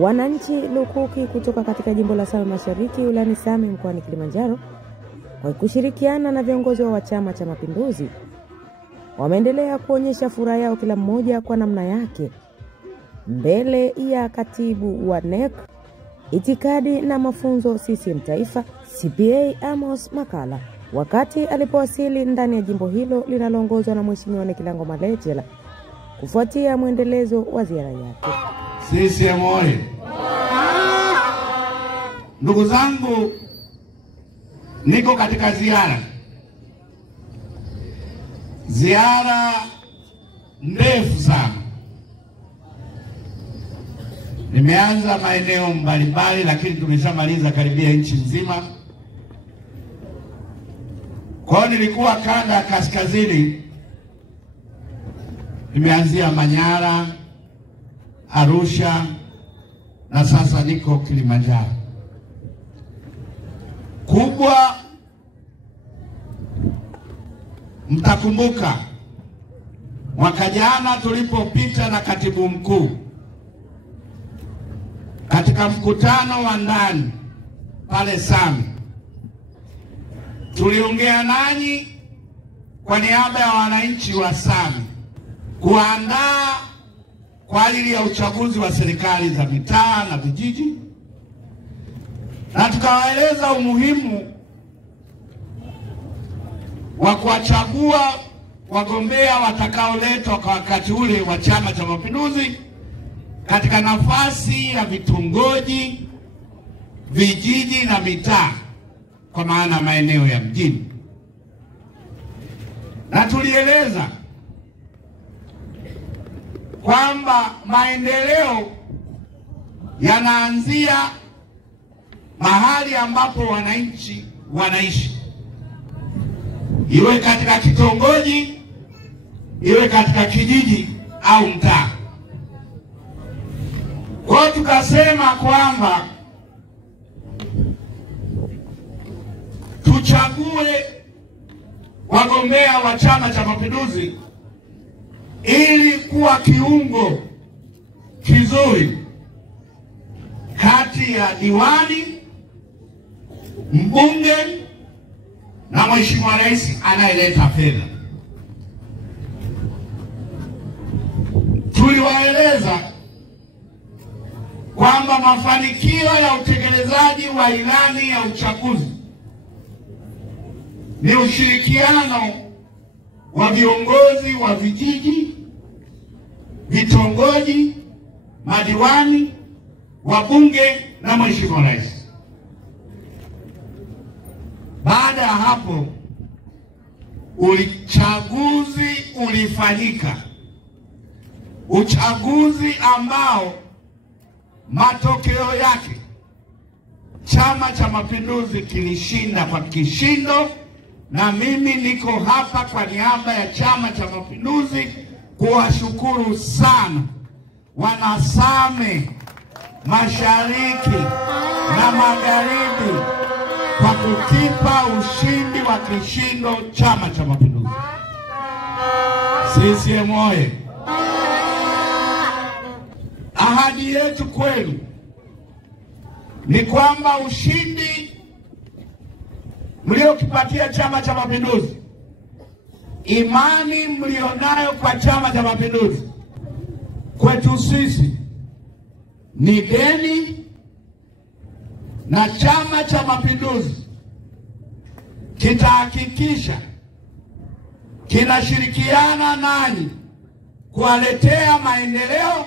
Wananchi lukuki kutoka katika jimbo la Same Mashariki wilayani Same mkoani Kilimanjaro kwa kushirikiana na viongozi wa Chama cha Mapinduzi wameendelea kuonyesha furaha yao kila mmoja kwa namna yake mbele ya katibu wa NEC Itikadi na Mafunzo CCM Taifa CPA Amos Makala wakati alipowasili ndani ya jimbo hilo linaloongozwa na Mheshimiwa Nekilango Malecela kufuatia muendelezo wa ziara yake. CCM oyee! Ndugu zangu, niko katika ziara ndefu sana. Nimeanza maeneo mbalimbali, lakini tumeshamaliza karibia nchi nzima. Kwa nilikuwa kanda ya kaskazini, nimeanzia Manyara, Arusha, na sasa niko Kilimanjaro. Kubwa, mtakumbuka mwaka jana tulipopita na katibu mkuu katika mkutano wa ndani pale Same, tuliongea nanyi kwa niaba ya wananchi wa Same kuandaa kwa ajili ya uchaguzi wa serikali za mitaa na vijiji, na tukawaeleza umuhimu wa kuwachagua wagombea watakaoletwa kwa wakati ule wa Chama cha Mapinduzi katika nafasi ya vitongoji, vijiji na mitaa, kwa maana maeneo ya mjini. Na tulieleza kwamba maendeleo yanaanzia mahali ambapo wananchi wanaishi, iwe katika kitongoji, iwe katika kijiji au mtaa. Kwa tukasema kwamba tuchague wagombea wa Chama cha Mapinduzi ili kuwa kiungo kizuri kati ya diwani, mbunge na Mheshimiwa Rais anayeleta fedha. Tuliwaeleza kwamba mafanikio ya utekelezaji wa ilani ya uchaguzi ni ushirikiano wa viongozi wa vijiji, vitongoji, madiwani, wabunge na Mheshimiwa Rais. Baada ya hapo, uchaguzi ulifanyika, uchaguzi ambao matokeo yake Chama cha Mapinduzi kilishinda kwa kishindo, na mimi niko hapa kwa niaba ya Chama cha Mapinduzi kuwashukuru sana wana Same Mashariki na Magharibi kwa kukipa ushindi wa kishindo Chama cha Mapinduzi. CCM oyee! Ahadi yetu kwenu ni kwamba ushindi mliokipatia Chama cha Mapinduzi, imani mlionayo kwa Chama cha Mapinduzi, kwetu sisi ni deni, na Chama cha Mapinduzi kitahakikisha kinashirikiana nanyi kuwaletea maendeleo,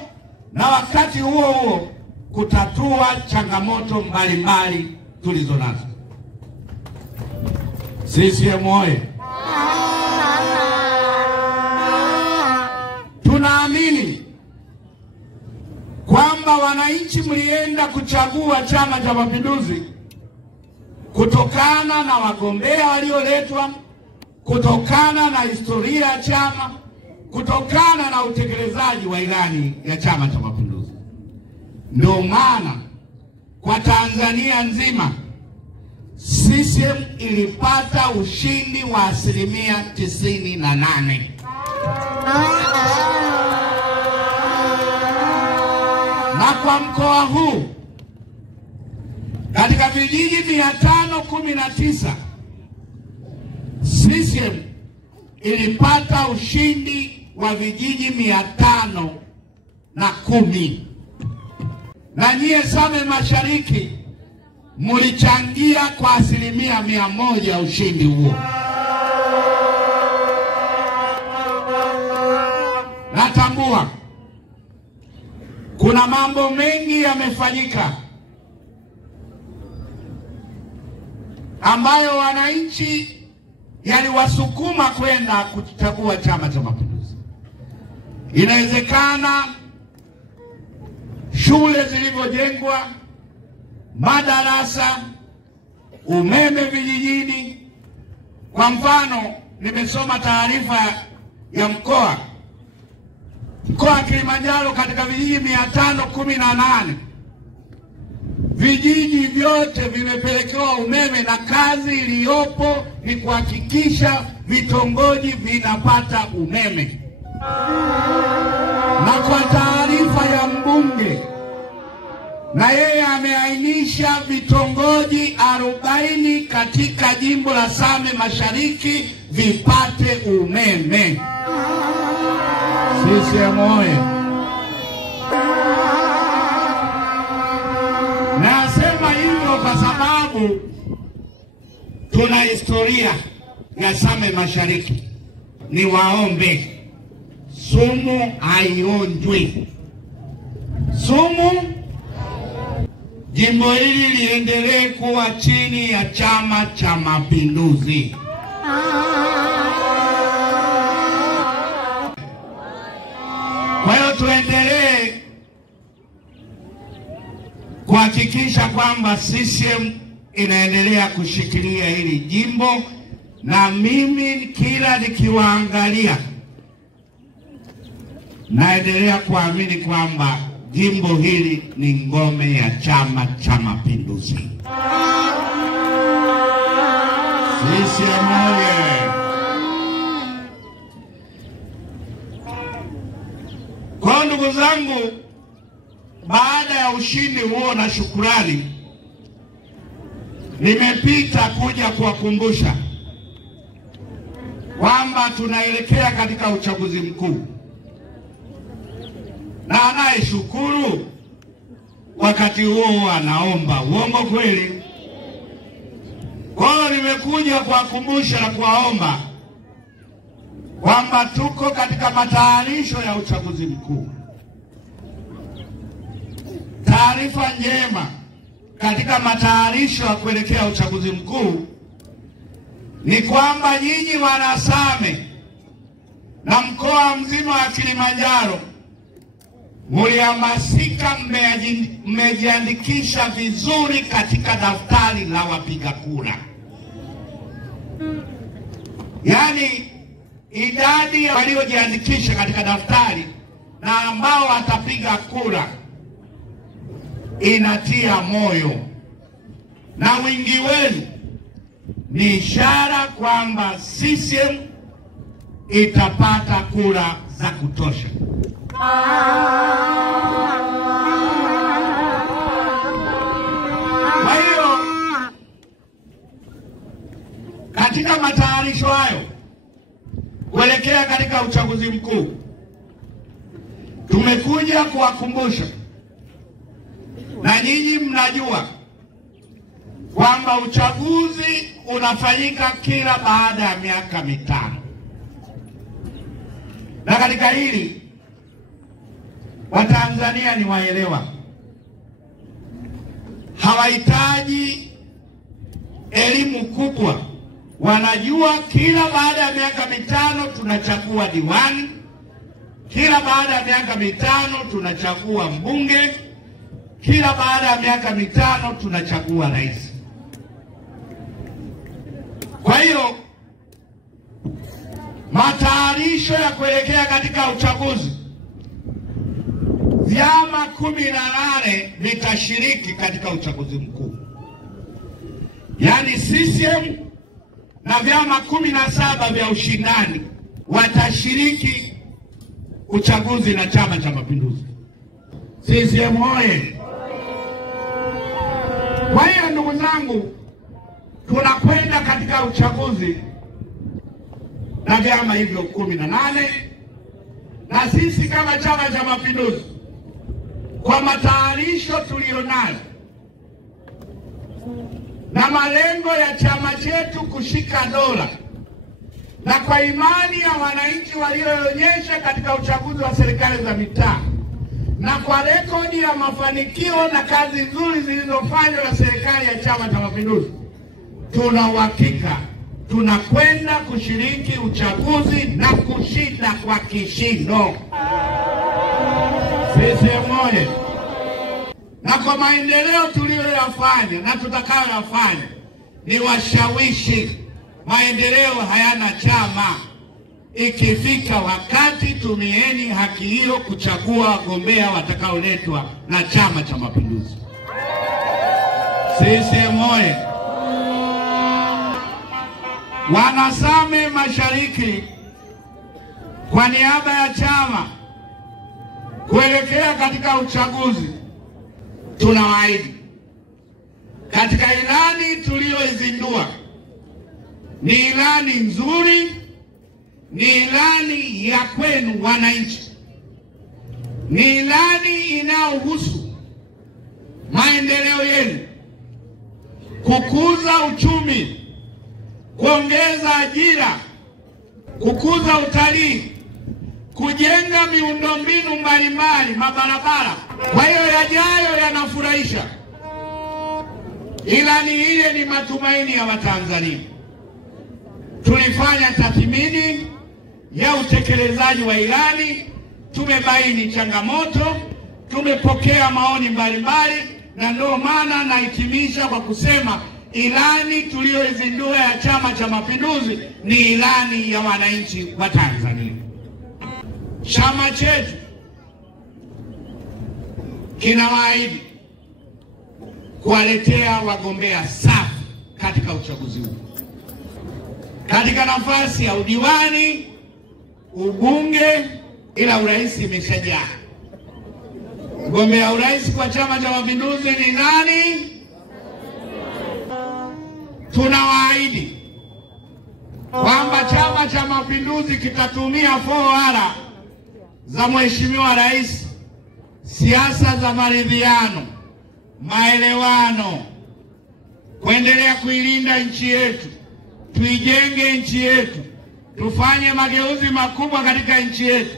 na wakati huo huo kutatua changamoto mbalimbali tulizo nazo. CCM oyee! Tunaamini kwamba wananchi mlienda kuchagua Chama cha Mapinduzi kutokana na wagombea walioletwa, kutokana na historia ya chama, kutokana na utekelezaji wa ilani ya Chama cha Mapinduzi. Ndio maana kwa Tanzania nzima CCM ilipata ushindi wa 98%. Na kwa mkoa huu katika vijiji 519 CCM ilipata ushindi wa vijiji 510, na nyie Same Mashariki mulichangia kwa 100% ushindi huo. Natambua kuna mambo mengi yamefanyika ambayo wananchi yaliwasukuma kwenda kuchagua Chama cha Mapinduzi. Inawezekana shule zilivyojengwa, madarasa, umeme vijijini. Kwa mfano, nimesoma taarifa ya mkoa wa Kilimanjaro, katika vijiji 518 vijiji vyote vimepelekewa umeme, na kazi iliyopo ni kuhakikisha vitongoji vinapata umeme. Na kwa taarifa ya mbunge, na yeye ameainisha vitongoji 40 katika jimbo la Same Mashariki vipate umeme. CCM oye! Nasema hivyo kwa sababu tuna historia ya Same Mashariki. Ni waombe, sumu haionjwi. Jimbo hili liendelee kuwa chini ya Chama cha Mapinduzi. Kwa hiyo tuendelee kuhakikisha kwamba CCM inaendelea kushikilia hili jimbo, na mimi kila nikiwaangalia naendelea kuamini kwamba jimbo hili ni ngome ya Chama cha Mapinduzi. CCM oye! Kwa ndugu zangu, baada ya ushindi huo na shukurani, nimepita kuja kuwakumbusha kwamba tunaelekea katika uchaguzi mkuu, na anayeshukuru wakati huo anaomba. Uongo kweli? Kwa hiyo nimekuja kuwakumbusha na kuwaomba kwamba tuko katika matayarisho ya uchaguzi mkuu. Taarifa njema katika matayarisho ya kuelekea uchaguzi mkuu ni kwamba nyinyi Wanasame na mkoa mzima wa Kilimanjaro mulihamasika, mmejiandikisha vizuri katika daftari la wapiga kura. Yaani idadi ya waliojiandikisha katika daftari na ambao watapiga kura inatia moyo, na wingi wenu ni ishara kwamba CCM itapata kura za kutosha. Kwa hiyo katika matayarisho hayo kuelekea katika uchaguzi mkuu, tumekuja kuwakumbusha, na nyinyi mnajua kwamba uchaguzi unafanyika kila baada ya miaka 5, na katika hili Watanzania ni waelewa, hawahitaji elimu kubwa. Wanajua kila baada ya miaka 5 tunachagua diwani, kila baada ya miaka 5 tunachagua mbunge, kila baada ya miaka 5 tunachagua rais. Kwa hiyo matayarisho ya kuelekea katika uchaguzi, vyama 18 vitashiriki katika uchaguzi mkuu. Yaani CCM na vyama 17 vya ushindani watashiriki uchaguzi na Chama cha Mapinduzi. CCM oye! Kwa hiyo ndugu zangu, tunakwenda katika uchaguzi na vyama hivyo 18, na sisi kama Chama cha Mapinduzi kwa matayarisho tulionayo na malengo ya chama chetu kushika dola, na kwa imani ya wananchi walioonyesha katika uchaguzi wa serikali za mitaa, na kwa rekodi ya mafanikio na kazi nzuri zilizofanywa na serikali ya Chama cha Mapinduzi, tuna uhakika tunakwenda kushiriki uchaguzi na kushinda kwa kishindo. CCM oye! Na kwa maendeleo tuliyoyafanya na tutakayoyafanya, ni washawishi. Maendeleo hayana chama. Ikifika wakati, tumieni haki hiyo kuchagua wagombea watakaoletwa na Chama cha Mapinduzi. CCM oye! Wanasame Mashariki, kwa niaba ya chama kuelekea katika uchaguzi, tunawaahidi katika ilani tuliyoizindua, ni ilani nzuri, ni ilani ya kwenu wananchi, ni ilani inayohusu maendeleo yenu, kukuza uchumi, kuongeza ajira, kukuza utalii, kujenga miundombinu mbalimbali, mabarabara. Kwa hiyo yajayo yanafurahisha. Ilani ile ni matumaini ya Watanzania. Tulifanya tathmini ya utekelezaji wa ilani, tumebaini changamoto, tumepokea maoni mbalimbali, na ndio maana nahitimisha kwa kusema ilani tuliyoizindua ya Chama cha Mapinduzi ni ilani ya wananchi wa Tanzania. Chama chetu kinawaahidi kuwaletea wagombea safi katika uchaguzi huu, katika nafasi ya udiwani, ubunge, ila urais imeshajaa. Mgombea urais kwa Chama cha Mapinduzi ni nani? Tunawaahidi kwamba Chama cha Mapinduzi kitatumia 4R za Mheshimiwa Rais, siasa za maridhiano, maelewano, kuendelea kuilinda nchi yetu, tuijenge nchi yetu, tufanye mageuzi makubwa katika nchi yetu.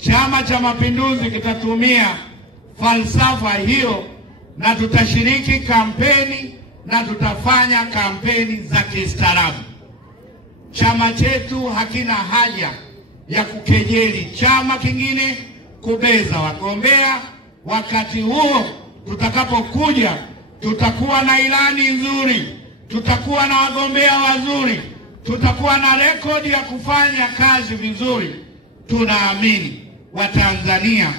Chama cha Mapinduzi kitatumia falsafa hiyo, na tutashiriki kampeni na tutafanya kampeni za kistaarabu. Chama chetu hakina haja ya kukejeli chama kingine, kubeza wagombea. Wakati huo tutakapokuja, tutakuwa na ilani nzuri, tutakuwa na wagombea wazuri, tutakuwa na rekodi ya kufanya kazi vizuri. Tunaamini Watanzania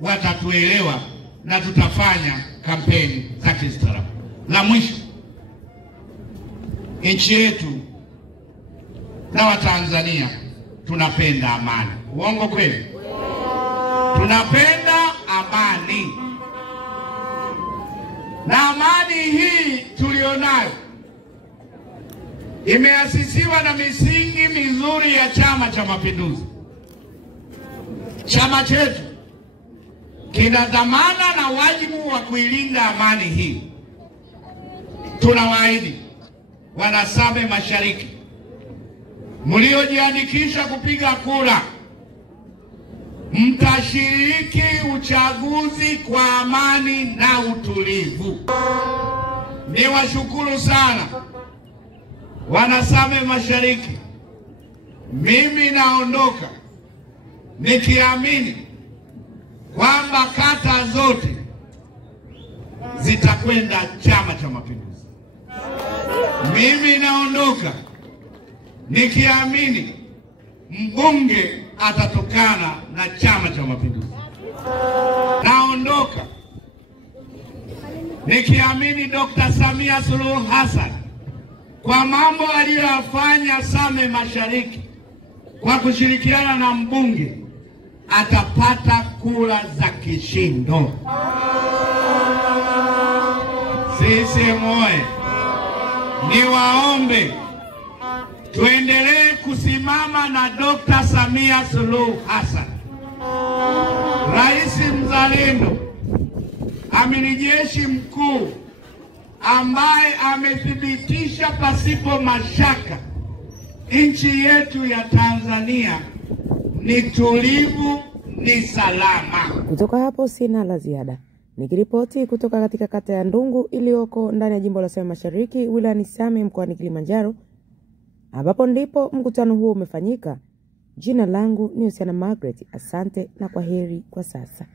watatuelewa na tutafanya kampeni za kistaarabu. La mwisho, nchi yetu na Watanzania tunapenda amani. Uongo kweli? Tunapenda amani, na amani hii tulionayo imeasisiwa na misingi mizuri ya Chama cha Mapinduzi. Chama chetu kina dhamana na wajibu wa kuilinda amani hii. Tunawaahidi Wanasame Mashariki mliojiandikisha kupiga kura, mtashiriki uchaguzi kwa amani na utulivu. Niwashukuru sana Wanasame Mashariki. Mimi naondoka nikiamini kwamba kata zote zitakwenda Chama cha Mapinduzi. Mimi naondoka nikiamini mbunge atatokana na Chama cha Mapinduzi. Naondoka nikiamini Dr. Samia Suluhu Hassan kwa mambo aliyoyafanya Same Mashariki, kwa kushirikiana na mbunge atapata kura za kishindo. CCM oye! Niwaombe tuendelee kusimama na Dr. Samia Suluhu Hassan, Rais mzalendo, amiri jeshi mkuu, ambaye amethibitisha pasipo mashaka nchi yetu ya Tanzania ni tulivu, ni salama. Kutoka hapo sina la ziada. Nikiripoti kutoka katika kata ya Ndungu iliyoko ndani ya jimbo la Same Mashariki wilayani Same mkoani Kilimanjaro, ambapo ndipo mkutano huo umefanyika. Jina langu ni Usiana Margaret. Asante na kwaheri kwa sasa.